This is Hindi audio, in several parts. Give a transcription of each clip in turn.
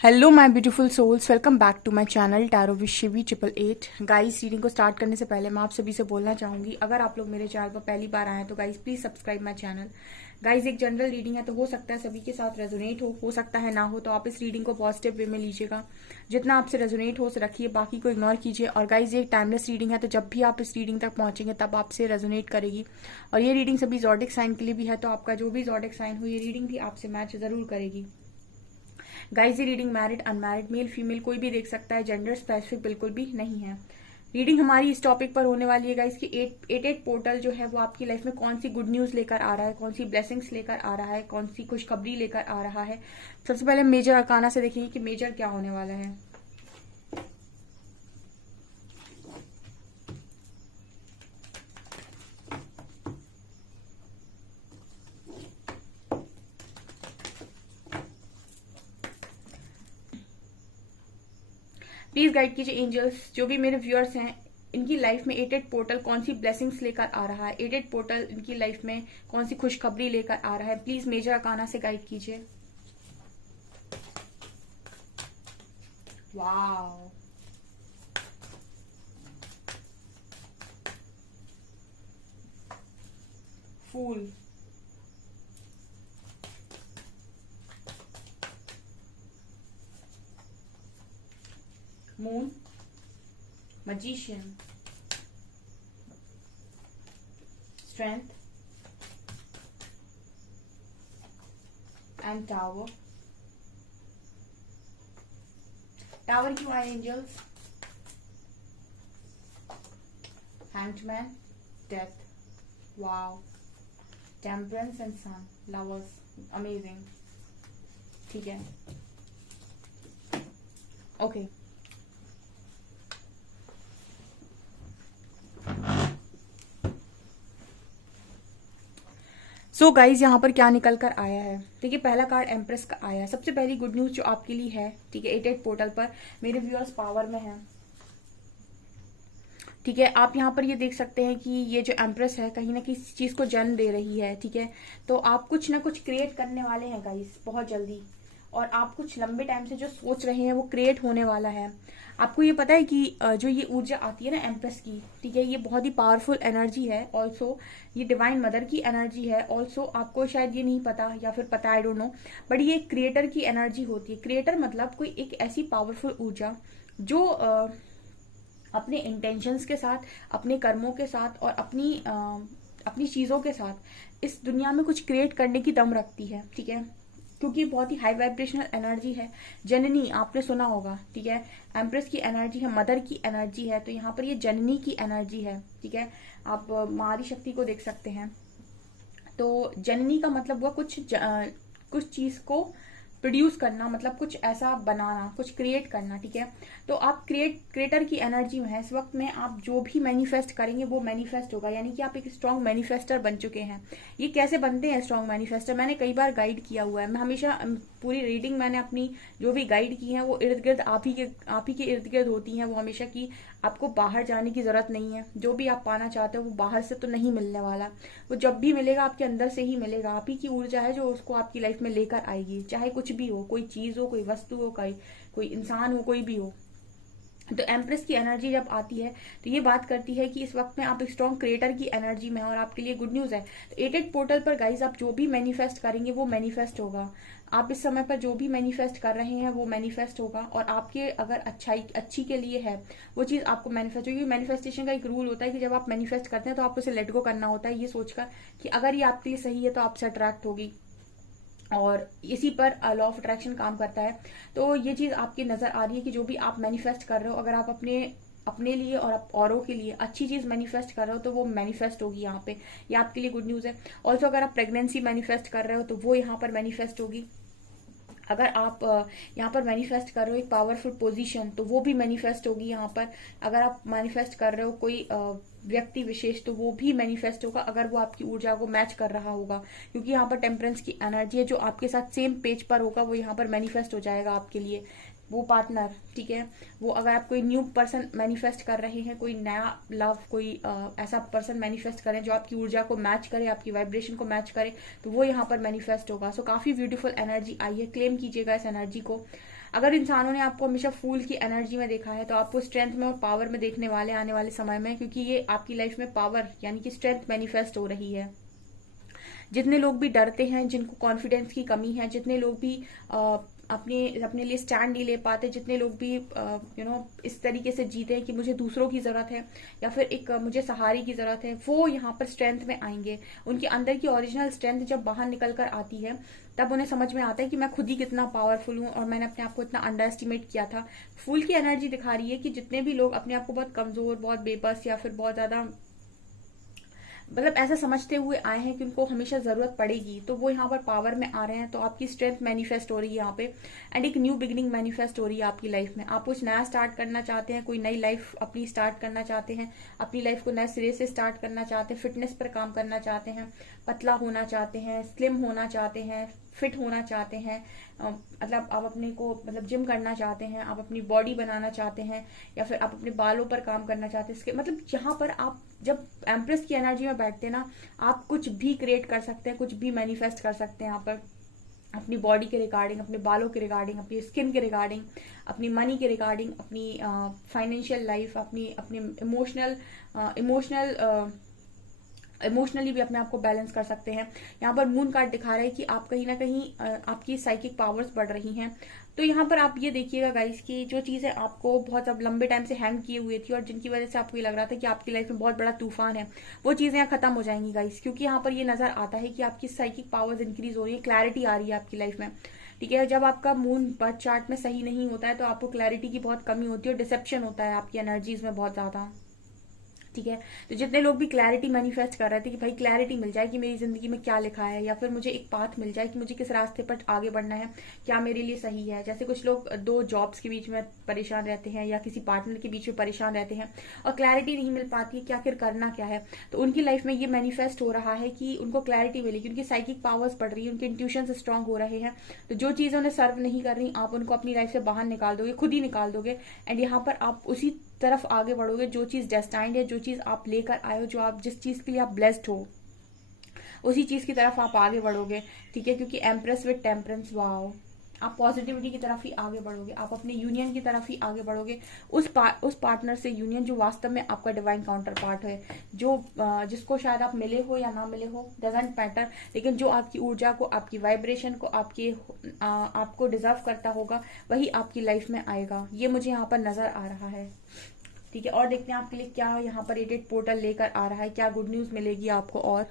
Hello my beautiful souls, welcome back to my channel tarot with Shivi 888। Guys, reading को स्टार्ट करने से पहले मैं आप सभी से बोलना चाहूंगी, अगर आप लोग मेरे चैनल पर पहली बार आए हैं तो guys please subscribe my channel. Guys, एक जनरल रीडिंग है तो हो सकता है सभी के साथ रेजोनेट हो सकता है ना हो, तो आप इस रीडिंग को पॉजिटिव वे में लीजिएगा। जितना आपसे रेजोनेट हो रखिए, बाकी को इग्नोर कीजिए। और गाइस, ये एक टाइमलेस रीडिंग है, तो जब भी आप इस रीडिंग तक पहुंचेंगे तब आपसे रेजोनेट करेगी। और ये रीडिंग सभी जॉडिक साइन के लिए भी है, तो आपका जो भी जॉडिक साइन हो ये रीडिंग भी आपसे मैच जरूर करेगी। गाइस, ये reading married unmarried male female कोई भी देख सकता है, जेंडर स्पेसिफिक बिल्कुल भी नहीं है। रीडिंग हमारी इस टॉपिक पर होने वाली है गाइस कि 888 पोर्टल जो है वो आपकी लाइफ में कौन सी गुड न्यूज लेकर आ रहा है, कौन सी ब्लेसिंग्स लेकर आ रहा है, कौन सी खुशखबरी लेकर आ रहा है। सबसे पहले मेजर अरकाना से देखेंगे कि मेजर क्या होने वाला है। प्लीज गाइड कीजिए एंजल्स, जो भी मेरे व्यूअर्स हैं इनकी लाइफ में 88 पोर्टल कौन सी ब्लेसिंग्स लेकर आ रहा है, 88 पोर्टल इनकी लाइफ में कौन सी खुशखबरी लेकर आ रहा है। प्लीज मेजर अरकाना से गाइड कीजिए। Wow, fool, moon, magician, strength and tower. Tower क्यों आए angels? hanged man, death, wow, temperance and sun, lovers, amazing। ठीक है, ओके। सो गाइज, यहाँ पर क्या निकल कर आया है? देखिए, पहला कार्ड एम्प्रेस का आया है। सबसे पहली गुड न्यूज जो आपके लिए है, ठीक है, 88 पोर्टल पर मेरे व्यूअर्स पावर में है। ठीक है, आप यहाँ पर ये देख सकते हैं कि ये जो एम्प्रेस है कहीं ना किसी चीज को जन्म दे रही है। ठीक है, तो आप कुछ ना कुछ क्रिएट करने वाले हैं गाइस बहुत जल्दी, और आप कुछ लंबे टाइम से जो सोच रहे हैं वो क्रिएट होने वाला है। आपको ये पता है कि जो ये ऊर्जा आती है ना एम्प्रेस की, ठीक है, ये बहुत ही पावरफुल एनर्जी है। ऑल्सो ये डिवाइन मदर की एनर्जी है। ऑल्सो आपको शायद ये नहीं पता या फिर पता, आई डोंट नो, बट ये क्रिएटर की एनर्जी होती है। क्रिएटर मतलब कोई एक ऐसी पावरफुल ऊर्जा जो अपने इंटेंशंस के साथ, अपने कर्मों के साथ और अपनी चीजों के साथ इस दुनिया में कुछ क्रिएट करने की दम रखती है। ठीक है, क्योंकि बहुत ही हाई वाइब्रेशनल एनर्जी है। जननी आपने सुना होगा, ठीक है, एम्प्रेस की एनर्जी है, मदर की एनर्जी है, तो यहाँ पर ये जननी की एनर्जी है। ठीक है, आप मारी शक्ति को देख सकते हैं। तो जननी का मतलब हुआ कुछ चीज को प्रोड्यूस करना, मतलब कुछ ऐसा बनाना, कुछ क्रिएट करना। ठीक है, तो आप क्रिएटर की एनर्जी में है इस वक्त में। आप जो भी मैनिफेस्ट करेंगे वो मैनिफेस्ट होगा, यानी कि आप एक स्ट्रॉन्ग मैनिफेस्टर बन चुके हैं। ये कैसे बनते हैं स्ट्रॉन्ग मैनिफेस्टर, मैंने कई बार गाइड किया हुआ है। मैं हमेशा पूरी रीडिंग मैंने अपनी जो भी गाइड की है वो इर्द गिर्द आप ही के इर्द गिर्द होती हैं। वो हमेशा की आपको बाहर जाने की जरूरत नहीं है। जो भी आप पाना चाहते हो वो बाहर से तो नहीं मिलने वाला, वो जब भी मिलेगा आपके अंदर से ही मिलेगा। आप ही की ऊर्जा है जो उसको आपकी लाइफ में लेकर आएगी, चाहे कुछ भी हो, कोई चीज हो, कोई वस्तु हो, कोई इंसान हो, कोई भी हो। तो एम्प्रेस की एनर्जी जब आती है तो ये बात करती है कि इस वक्त में आप एक स्ट्रॉन्ग क्रिएटर की एनर्जी में हैं और आपके लिए गुड न्यूज है। तो 88 पोर्टल पर गाइज आप जो भी मैनिफेस्ट करेंगे वो मैनिफेस्ट होगा। आप इस समय पर जो भी मैनिफेस्ट कर रहे हैं वो मैनिफेस्ट होगा, और आपके अगर अच्छी के लिए है वो चीज आपको मैनिफेस्ट होगी। मैनिफेस्टेशन का एक रूल होता है कि जब आप मैनिफेस्ट करते हैं तो आपको उसे लेट गो करना होता है, ये सोचकर कि अगर ये आपके लिए सही है तो आपसे अट्रैक्ट होगी, और इसी पर लॉ ऑफ अट्रैक्शन काम करता है। तो ये चीज आपकी नजर आ रही है कि जो भी आप मैनिफेस्ट कर रहे हो, अगर आप अपने लिए और आप औरों के लिए अच्छी चीज मैनिफेस्ट कर रहे हो तो वो मैनिफेस्ट होगी यहाँ पे। ये आपके लिए गुड न्यूज है। ऑल्सो अगर आप प्रेगनेंसी मैनिफेस्ट कर रहे हो तो वो यहाँ पर मैनिफेस्ट होगी। अगर आप यहाँ पर मैनिफेस्ट कर रहे हो एक पावरफुल पोजीशन तो वो भी मैनिफेस्ट होगी यहाँ पर। अगर आप मैनिफेस्ट कर रहे हो कोई व्यक्ति विशेष तो वो भी मैनिफेस्ट होगा, अगर वो आपकी ऊर्जा को मैच कर रहा होगा, क्योंकि यहाँ पर टेम्परेंस की एनर्जी है। जो आपके साथ सेम पेज पर होगा वो यहाँ पर मैनिफेस्ट हो जाएगा आपके लिए, वो पार्टनर। ठीक है, वो अगर आप कोई न्यू पर्सन मैनिफेस्ट कर रहे हैं, कोई नया लव, कोई ऐसा पर्सन मैनिफेस्ट करें जो आपकी ऊर्जा को मैच करे, आपकी वाइब्रेशन को मैच करे, तो वो यहाँ पर मैनिफेस्ट होगा। सो काफी ब्यूटीफुल एनर्जी आई है, क्लेम कीजिएगा इस एनर्जी को। अगर इंसानों ने आपको हमेशा फूल की एनर्जी में देखा है तो आपको स्ट्रेंथ में और पावर में देखने वाले आने वाले समय में, क्योंकि ये आपकी लाइफ में पावर यानी कि स्ट्रेंथ मैनिफेस्ट हो रही है। जितने लोग भी डरते हैं, जिनको कॉन्फिडेंस की कमी है, जितने लोग भी अपने अपने लिए स्टैंड नहीं ले पाते, जितने लोग भी इस तरीके से जीते हैं कि मुझे दूसरों की जरूरत है या फिर एक मुझे सहारे की जरूरत है, वो यहाँ पर स्ट्रेंथ में आएंगे। उनके अंदर की ओरिजिनल स्ट्रेंथ जब बाहर निकल कर आती है तब उन्हें समझ में आता है कि मैं खुद ही कितना पावरफुल हूँ और मैंने अपने आप को इतना अंडर एस्टिमेट किया था। फूल की एनर्जी दिखा रही है कि जितने भी लोग अपने आप को बहुत कमजोर, बहुत बेबस या फिर बहुत ज्यादा मतलब ऐसा समझते हुए आए हैं कि उनको हमेशा जरूरत पड़ेगी, तो वो यहाँ पर पावर में आ रहे हैं। तो आपकी स्ट्रेंथ मैनिफेस्ट हो रही है यहाँ पे, एंड एक न्यू बिगिनिंग मैनिफेस्ट हो रही है आपकी लाइफ में। आप कुछ नया स्टार्ट करना चाहते हैं, कोई नई लाइफ अपनी स्टार्ट करना चाहते हैं, अपनी लाइफ को नए सिरे से स्टार्ट करना चाहते हैं, फिटनेस पर काम करना चाहते हैं, पतला होना चाहते हैं, स्लिम होना चाहते हैं, फिट होना चाहते हैं, मतलब आप अपने को मतलब जिम करना चाहते हैं, आप अपनी बॉडी बनाना चाहते हैं, या फिर आप अपने बालों पर काम करना चाहते हैं। इसके मतलब यहाँ पर आप जब एम्प्रेस की एनर्जी में बैठते हैं ना, आप कुछ भी क्रिएट कर सकते हैं, कुछ भी मैनिफेस्ट कर सकते हैं यहाँ पर, अपनी बॉडी के रिगार्डिंग, अपने बालों के रिगार्डिंग, अपनी स्किन के रिगार्डिंग, अपनी मनी के रिगार्डिंग, अपनी फाइनेंशियल लाइफ, अपनी अपने इमोशनली भी अपने आप को बैलेंस कर सकते हैं। यहाँ पर मून कार्ड दिखा रहा है कि आप कहीं ना कहीं आपकी साइकिक पावर्स बढ़ रही हैं। तो यहाँ पर आप ये देखिएगा गाइस कि जो चीजें आपको बहुत अब लंबे टाइम से हैंग किए हुए थी और जिनकी वजह से आपको ये लग रहा था कि आपकी लाइफ में बहुत बड़ा तूफान है, वो चीजें यहाँ खत्म हो जाएंगी गाइस, क्योंकि यहाँ पर ये नजर आता है कि आपकी साइकिक पावर्स इंक्रीज हो रही है, क्लैरिटी आ रही है आपकी लाइफ में। ठीक है, जब आपका मून बर्थ चार्ट में सही नहीं होता है तो आपको क्लैरिटी की बहुत कमी होती है और डिसेप्शन होता है आपकी एनर्जीज में बहुत ज्यादा। ठीक है, तो जितने लोग भी क्लैरिटी मैनिफेस्ट कर रहे थे कि भाई क्लैरिटी मिल जाए कि मेरी जिंदगी में क्या लिखा है, या फिर मुझे एक पाथ मिल जाए कि मुझे किस रास्ते पर आगे बढ़ना है, क्या मेरे लिए सही है। जैसे कुछ लोग दो जॉब्स के बीच में परेशान रहते हैं या किसी पार्टनर के बीच में परेशान रहते हैं और क्लैरिटी नहीं मिल पाती है कि आखिर करना क्या है, तो उनकी लाइफ में ये मैनिफेस्ट हो रहा है कि उनको क्लैरिटी मिलेगी, उनकी साइकिक पावर्स बढ़ रही है, उनके इंट्यूशन स्ट्रांग हो रहे हैं। तो जो चीजें उन्हें सर्व नहीं कर रही, आप उनको अपनी लाइफ से बाहर निकाल दोगे, खुद ही निकाल दोगे, एंड यहाँ पर आप उसी तरफ आगे बढ़ोगे जो चीज डेस्टाइंड है, जो चीज आप लेकर आए हो, जो आप जिस चीज के लिए आप ब्लेस्ड हो, उसी चीज की तरफ आप आगे बढ़ोगे। ठीक है, क्योंकि एम्प्रेस विद टेम्परेंस, वाओ, आप पॉजिटिविटी की तरफ ही आगे बढ़ोगे, आप अपने यूनियन की तरफ ही आगे बढ़ोगे, उस पार्टनर से यूनियन जो वास्तव में आपका डिवाइन काउंटर पार्ट है, जो जिसको शायद आप मिले हो या ना मिले हो, डजेंट मैटर, लेकिन जो आपकी ऊर्जा को, आपकी वाइब्रेशन को, आपको डिजर्व करता होगा, वही आपकी लाइफ में आएगा। ये मुझे यहाँ पर नजर आ रहा है। ठीक है, और देखते हैं आपके लिए क्या यहाँ पर रेटेड पोर्टल लेकर आ रहा है, क्या गुड न्यूज मिलेगी आपको। और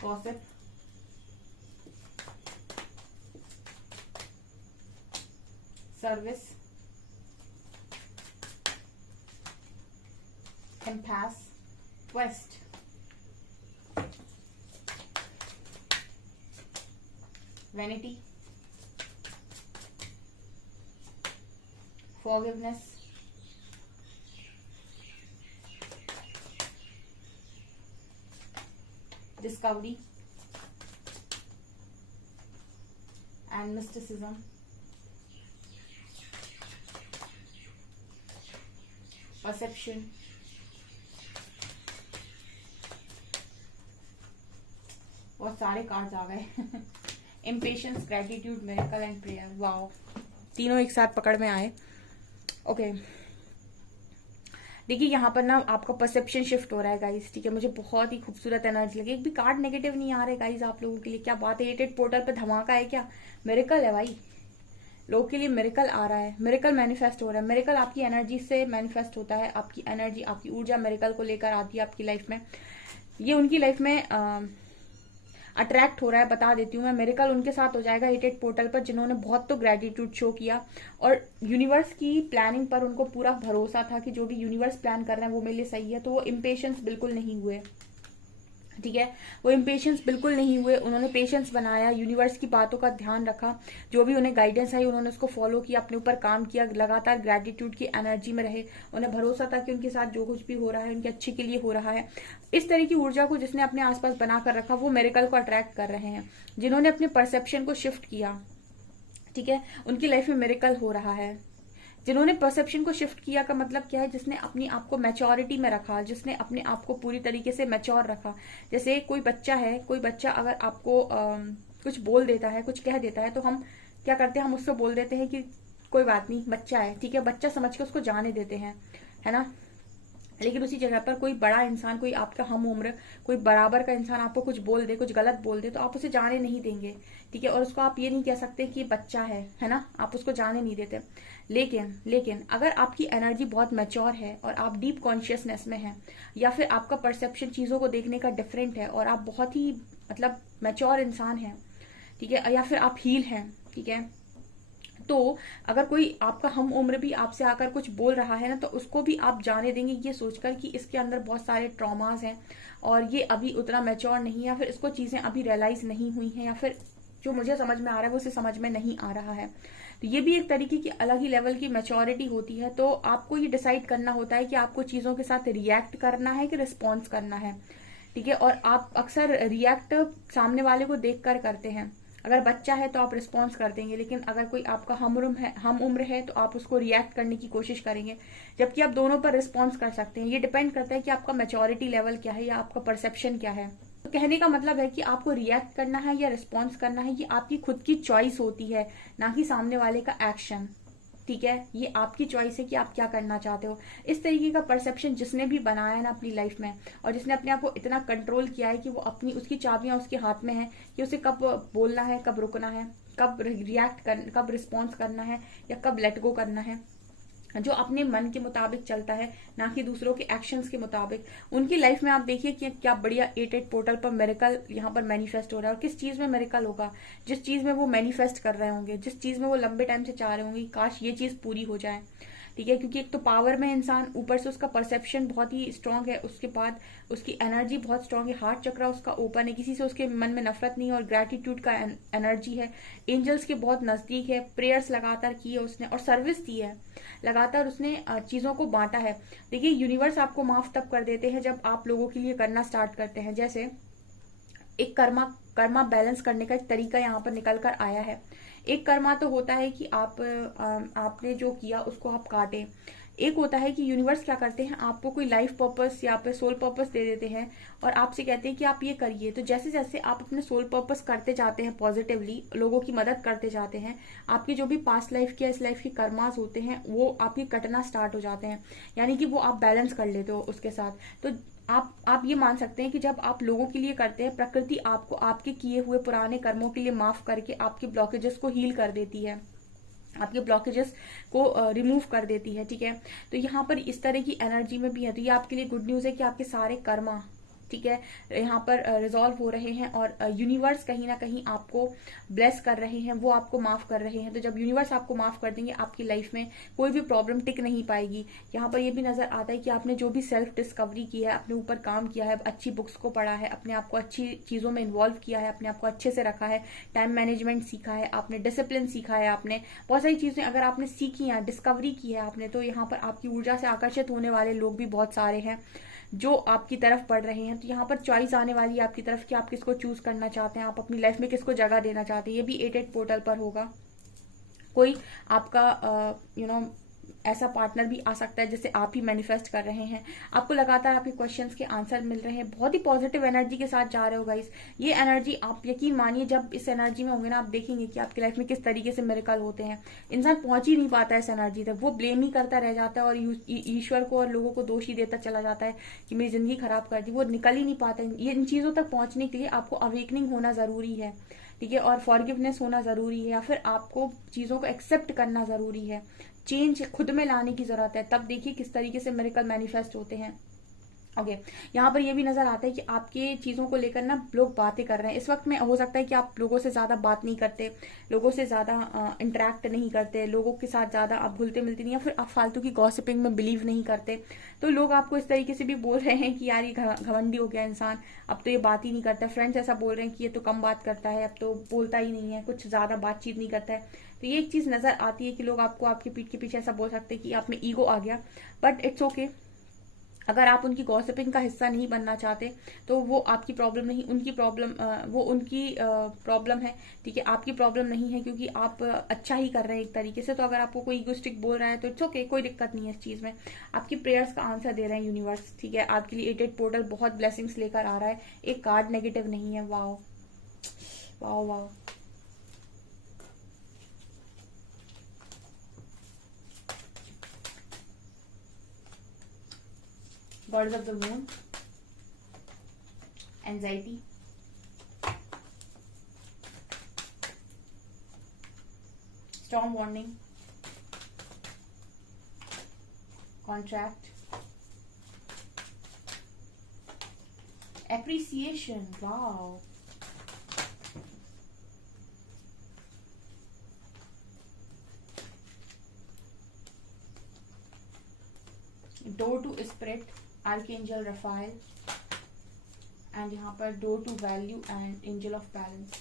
gossip, service, impasse, quest, vanity, forgiveness, discovery and mysticism, perception, बहुत सारे कार्ड्स आ गए। Impatience, gratitude, miracle and prayer, wow, तीनों एक साथ पकड़ में आए। ओके, देखिए यहाँ पर ना आपका परसेप्शन शिफ्ट हो रहा है गाइस। ठीक है, मुझे बहुत ही खूबसूरत एनर्जी लगी, एक भी कार्ड नेगेटिव नहीं आ रहे गाइस आप लोगों के लिए। क्या बात है, रेटेड पोर्टल पे धमाका है क्या, मिरेकल है भाई, लोगों के लिए मिरेकल आ रहा है, मिरेकल मैनिफेस्ट हो रहा है। मिरेकल आपकी एनर्जी से मैनिफेस्ट होता है, आपकी एनर्जी, आपकी ऊर्जा मिरेकल को लेकर आती है आपकी लाइफ में। ये उनकी लाइफ में अट्रैक्ट हो रहा है, बता देती हूँ मैं। मिरेकल उनके साथ हो जाएगा रेटेड पोर्टल पर जिन्होंने बहुत तो ग्रेटिट्यूड शो किया और यूनिवर्स की प्लानिंग पर उनको पूरा भरोसा था कि जो भी यूनिवर्स प्लान कर रहे हैं वो मेरे लिए सही है। तो वो इम्पेशंस बिल्कुल नहीं हुए। ठीक है, वो इम्पेशंस बिल्कुल नहीं हुए, उन्होंने पेशेंस बनाया, यूनिवर्स की बातों का ध्यान रखा, जो भी उन्हें गाइडेंस आई उन्होंने उसको फॉलो किया, अपने ऊपर काम किया, लगातार ग्रेटिट्यूड की एनर्जी में रहे। उन्हें भरोसा था कि उनके साथ जो कुछ भी हो रहा है उनके अच्छे के लिए हो रहा है। इस तरह की ऊर्जा को जिसने अपने आसपास बनाकर रखा वो मिरेकल को अट्रैक्ट कर रहे हैं। जिन्होंने अपने परसेप्शन को शिफ्ट किया, ठीक है, उनकी लाइफ में मिरेकल हो रहा है। जिन्होंने परसेप्शन को शिफ्ट किया का मतलब क्या है, जिसने अपनी आप को मैच्योरिटी में रखा, जिसने अपने आप को पूरी तरीके से मैच्योर रखा। जैसे कोई बच्चा है, कोई बच्चा अगर आपको कुछ बोल देता है, कुछ कह देता है, तो हम क्या करते हैं, हम उसको बोल देते हैं कि कोई बात नहीं, बच्चा है, ठीक है, बच्चा समझ के उसको जाने देते हैं, है ना। लेकिन उसी जगह पर कोई बड़ा इंसान, कोई आपका हम उम्र, कोई बराबर का इंसान आपको कुछ बोल दे, कुछ गलत बोल दे, तो आप उसे जाने नहीं देंगे, ठीक है। और उसको आप ये नहीं कह सकते कि बच्चा है ना, आप उसको जाने नहीं देते। लेकिन अगर आपकी एनर्जी बहुत मैच्योर है और आप डीप कॉन्शियसनेस में है, या फिर आपका परसेप्शन चीजों को देखने का डिफरेंट है, और आप बहुत ही मतलब मैच्योर इंसान है, ठीक है, या फिर आप हील हैं, ठीक है, तो अगर कोई आपका हम उम्र भी आपसे आकर कुछ बोल रहा है ना, तो उसको भी आप जाने देंगे ये सोचकर कि इसके अंदर बहुत सारे ट्रॉमास हैं और ये अभी उतना मैच्योर नहीं है, या फिर इसको चीजें अभी रियलाइज नहीं हुई हैं, या फिर जो मुझे समझ में आ रहा है वो उसे समझ में नहीं आ रहा है। तो ये भी एक तरीके की अलग ही लेवल की मैच्योरिटी होती है। तो आपको ये डिसाइड करना होता है कि आपको चीजों के साथ रिएक्ट करना है कि रिस्पॉन्स करना है, ठीक है। और आप अक्सर रिएक्ट सामने वाले को देखकर करते हैं। अगर बच्चा है तो आप रिस्पॉन्स कर देंगे, लेकिन अगर कोई आपका हम उम्र है तो आप उसको रिएक्ट करने की कोशिश करेंगे, जबकि आप दोनों पर रिस्पॉन्स कर सकते हैं। ये डिपेंड करता है कि आपका मैच्योरिटी लेवल क्या है या आपका परसेप्शन क्या है। तो कहने का मतलब है कि आपको रिएक्ट करना है या रिस्पॉन्स करना है, ये आपकी खुद की चॉइस होती है, ना कि सामने वाले का एक्शन, ठीक है। ये आपकी चॉइस है कि आप क्या करना चाहते हो। इस तरीके का परसेप्शन जिसने भी बनाया है ना अपनी लाइफ में, और जिसने अपने आप को इतना कंट्रोल किया है कि वो अपनी उसकी चाबियां उसके हाथ में है कि उसे कब बोलना है, कब रुकना है, कब रिएक्ट कर, कब रिस्पॉन्स करना है, या कब लेट गो करना है, जो अपने मन के मुताबिक चलता है, ना कि दूसरों के एक्शंस के मुताबिक। उनकी लाइफ में आप देखिए कि क्या बढ़िया 8 पोर्टल पर मिरेकल यहाँ पर मैनिफेस्ट हो रहा है। और किस चीज में मिरेकल होगा? जिस चीज में वो मैनिफेस्ट कर रहे होंगे, जिस चीज में वो लंबे टाइम से चाह रहे होंगे, काश ये चीज पूरी हो जाए, ठीक है। क्योंकि एक तो पावर में इंसान, ऊपर से उसका परसेप्शन बहुत ही स्ट्रांग है, उसके बाद उसकी एनर्जी बहुत स्ट्रांग है, हार्ट चक्रा उसका ओपन है, किसी से उसके मन में नफरत नहीं है, और ग्रेटिट्यूड का एनर्जी है, एंजल्स के बहुत नजदीक है, प्रेयर्स लगातार की है उसने, और सर्विस दी है, लगातार उसने चीजों को बांटा है। देखिए, यूनिवर्स आपको माफ तब कर देते हैं जब आप लोगों के लिए करना स्टार्ट करते हैं। जैसे एक कर्मा बैलेंस करने का एक तरीका यहाँ पर निकल कर आया है। एक कर्मा तो होता है कि आपने जो किया उसको आप काटें। एक होता है कि यूनिवर्स क्या करते हैं, आपको कोई लाइफ पर्पस या फिर सोल पर्पस दे देते हैं और आपसे कहते हैं कि आप ये करिए। तो जैसे जैसे आप अपने सोल पर्पस करते जाते हैं, पॉजिटिवली लोगों की मदद करते जाते हैं, आपकी जो भी पास्ट लाइफ की इस लाइफ की कर्मास होते हैं वो आपके कटना स्टार्ट हो जाते हैं, यानी कि वो आप बैलेंस कर लेते हो उसके साथ। तो आप ये मान सकते हैं कि जब आप लोगों के लिए करते हैं, प्रकृति आपको आपके किए हुए पुराने कर्मों के लिए माफ करके आपके ब्लॉकेजेस को हील कर देती है, आपके ब्लॉकेजेस को रिमूव कर देती है, ठीक है। तो यहाँ पर इस तरह की एनर्जी में भी है। तो ये आपके लिए गुड न्यूज है कि आपके सारे कर्मा, ठीक है, यहाँ पर रिजॉल्व हो रहे हैं, और यूनिवर्स कहीं ना कहीं आपको ब्लेस कर रहे हैं, वो आपको माफ कर रहे हैं। तो जब यूनिवर्स आपको माफ कर देंगे, आपकी लाइफ में कोई भी प्रॉब्लम टिक नहीं पाएगी। यहाँ पर ये भी नजर आता है कि आपने जो भी सेल्फ डिस्कवरी की है, अपने ऊपर काम किया है, अच्छी बुक्स को पढ़ा है, अपने आप को अच्छी चीजों में इन्वॉल्व किया है, अपने आप को अच्छे से रखा है, टाइम मैनेजमेंट सीखा है आपने, डिसिप्लिन सीखा है आपने, बहुत सारी चीजें अगर आपने सीखी है, डिस्कवरी की है आपने, तो यहाँ पर आपकी ऊर्जा से आकर्षित होने वाले लोग भी बहुत सारे हैं जो आपकी तरफ बढ़ रहे हैं। तो यहाँ पर चॉइस आने वाली है आपकी तरफ कि आप किसको चूज करना चाहते हैं, आप अपनी लाइफ में किसको जगह देना चाहते हैं। ये भी 8 पोर्टल पर होगा। कोई आपका ऐसा पार्टनर भी आ सकता है जिसे आप ही मैनिफेस्ट कर रहे हैं। आपको लगातार आपके क्वेश्चंस के आंसर मिल रहे हैं, बहुत ही पॉजिटिव एनर्जी के साथ जा रहे हो गाइस। ये एनर्जी आप यकीन मानिए, जब इस एनर्जी में होंगे ना, आप देखेंगे कि आपकी लाइफ में किस तरीके से मिरेकल होते हैं। इंसान पहुंच ही नहीं पाता है इस एनर्जी तक, वो ब्लेम ही करता रह जाता है और ईश्वर को और लोगों को दोष ही देता चला जाता है कि मेरी जिंदगी खराब कर दी। वो निकल ही नहीं पाता है। ये इन चीजों तक पहुंचने के लिए आपको अवेकनिंग होना जरूरी है, ठीक है, और फॉरगिवनेस होना जरूरी है, या फिर आपको चीजों को एक्सेप्ट करना जरूरी है, चेंज खुद में लाने की जरूरत है। तब देखिए किस तरीके से मिरेकल मैनिफेस्ट होते हैं। ओके, यहाँ पर ये भी नजर आता है कि आपके चीजों को लेकर ना लोग बातें कर रहे हैं। इस वक्त में हो सकता है कि आप लोगों से ज्यादा बात नहीं करते, लोगों से ज्यादा इंटरेक्ट नहीं करते, लोगों के साथ ज्यादा आप घुलते मिलते नहीं, या फिर आप फालतू की गॉसिपिंग में बिलीव नहीं करते। तो लोग आपको इस तरीके से भी बोल रहे हैं कि यार ये घमंडी हो गया इंसान, अब तो ये बात ही नहीं करता। फ्रेंड्स ऐसा बोल रहे हैं कि ये तो कम बात करता है, अब तो बोलता ही नहीं है, कुछ ज्यादा बातचीत नहीं करता है। तो ये एक चीज नजर आती है कि लोग आपको आपके पीठ के पीछे ऐसा बोल सकते हैं कि आप में ईगो आ गया, बट इट्स ओके। अगर आप उनकी गॉसिपिंग का हिस्सा नहीं बनना चाहते तो वो आपकी प्रॉब्लम नहीं, उनकी प्रॉब्लम, वो उनकी प्रॉब्लम है, ठीक है, आपकी प्रॉब्लम नहीं है, क्योंकि आप अच्छा ही कर रहे हैं एक तरीके से। तो अगर आपको कोई इगोइस्टिक बोल रहा है तो इट्स ओके, कोई दिक्कत नहीं है इस चीज में। आपकी प्रेयर्स का आंसर दे रहे हैं यूनिवर्स, ठीक है, आपके लिए 88 पोर्टल बहुत ब्लेसिंग्स लेकर आ रहा है, एक कार्ड नेगेटिव नहीं है। Wow wow wow. Goddess of the moon, anxiety, storm warning, contract, appreciation. Wow. Door to spirit, archangel Raphael, and यहाँ पर door to value and angel of balance.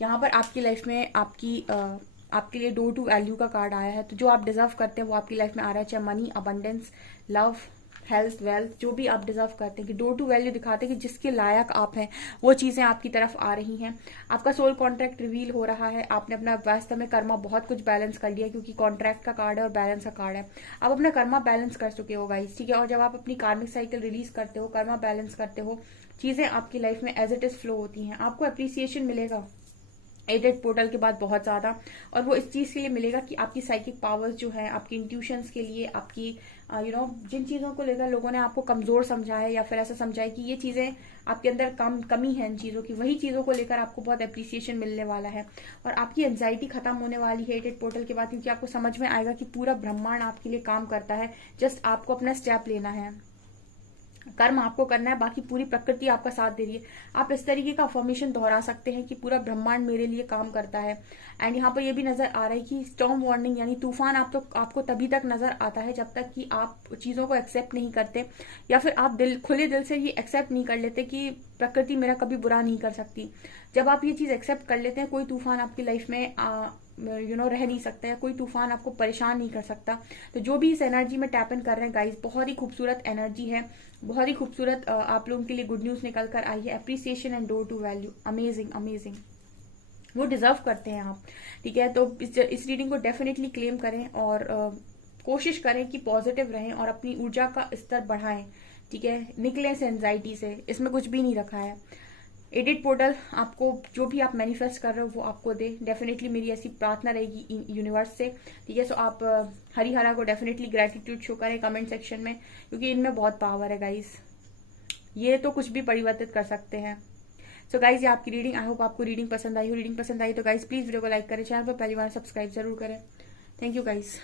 यहाँ पर आपकी लाइफ में आपके लिए डोर टू वैल्यू का कार्ड आया है। तो जो आप डिजर्व करते हैं वो आपकी लाइफ में आ रहा है, चाहे money, abundance, love, health, wealth, जो भी आप डिजर्व करते हैं। कि डोर टू वैल्यू दिखाते हैं कि जिसके लायक आप हैं वो चीजें आपकी तरफ आ रही हैं। आपका सोल कॉन्ट्रैक्ट रिवील हो रहा है। आपने अपना वास्तव में कर्मा बहुत कुछ बैलेंस कर लिया, क्योंकि कॉन्ट्रैक्ट का कार्ड है और बैलेंस का कार्ड है। आप अपना कर्मा बैलेंस कर चुके हो गाइस, ठीक है। और जब आप अपनी कार्मिक साइकिल रिलीज करते हो, कर्मा बैलेंस करते हो, चीजें आपकी लाइफ में एज इट इज फ्लो होती हैं। आपको अप्रिसिएशन मिलेगा 88 पोर्टल के बाद बहुत ज्यादा, और वो इस चीज के लिए मिलेगा कि आपकी साइकिक पावर्स जो है, आपकी इंट्यूशंस के लिए, आपकी जिन चीजों को लेकर लोगों ने आपको कमजोर समझा है या फिर ऐसा समझा है कि ये चीजें आपके अंदर कमी है इन चीजों की, वही चीजों को लेकर आपको बहुत अप्रिसिएशन मिलने वाला है। और आपकी एंजाइटी खत्म होने वाली है 88 पोर्टल के बाद, क्योंकि आपको समझ में आएगा कि पूरा ब्रह्मांड आपके लिए काम करता है, जस्ट आपको अपना स्टेप लेना है, कर्म आपको करना है, बाकी पूरी प्रकृति आपका साथ दे रही है। आप इस तरीके का अफर्मेशन दोहरा सकते हैं कि पूरा ब्रह्मांड मेरे लिए काम करता है। एंड यहाँ पर ये भी नजर आ रहा है कि स्टॉर्म वार्निंग यानी तूफान आपको तभी तक नजर आता है जब तक कि आप चीजों को एक्सेप्ट नहीं करते, या फिर आप खुले दिल से ये एक्सेप्ट नहीं कर लेते कि प्रकृति मेरा कभी बुरा नहीं कर सकती। जब आप ये चीज एक्सेप्ट कर लेते हैं, कोई तूफान आपकी लाइफ में रह नहीं सकता है, कोई तूफान आपको परेशान नहीं कर सकता। तो जो भी इस एनर्जी में टैप इन कर रहे हैं गाइस, बहुत ही खूबसूरत एनर्जी है, बहुत ही खूबसूरत आप लोगों के लिए गुड न्यूज निकल कर आई है। Appreciation and door to value, amazing amazing, वो डिजर्व करते हैं आप, ठीक है। तो इस रीडिंग को डेफिनेटली क्लेम करें और कोशिश करें कि पॉजिटिव रहें और अपनी ऊर्जा का स्तर बढ़ाएं, ठीक है। निकलें इस एंजाइटी से, इसमें कुछ भी नहीं रखा है। 88 पोर्टल आपको जो भी आप मैनिफेस्ट कर रहे हो वो आपको दे, डेफिनेटली मेरी ऐसी प्रार्थना रहेगी यूनिवर्स से, ठीक है। सो आप हरिहरा को डेफिनेटली ग्रेटिट्यूड शो करें कमेंट सेक्शन में, क्योंकि इनमें बहुत पावर है गाइस, ये तो कुछ भी परिवर्तित कर सकते हैं। सो गाइज ये आपकी रीडिंग, आई होप आपको रीडिंग पसंद आई हो। रीडिंग पसंद आई तो गाइज प्लीज वीडियो को लाइक करें, चैनल पर पहली बार सब्सक्राइब जरूर करें। Thank you guys.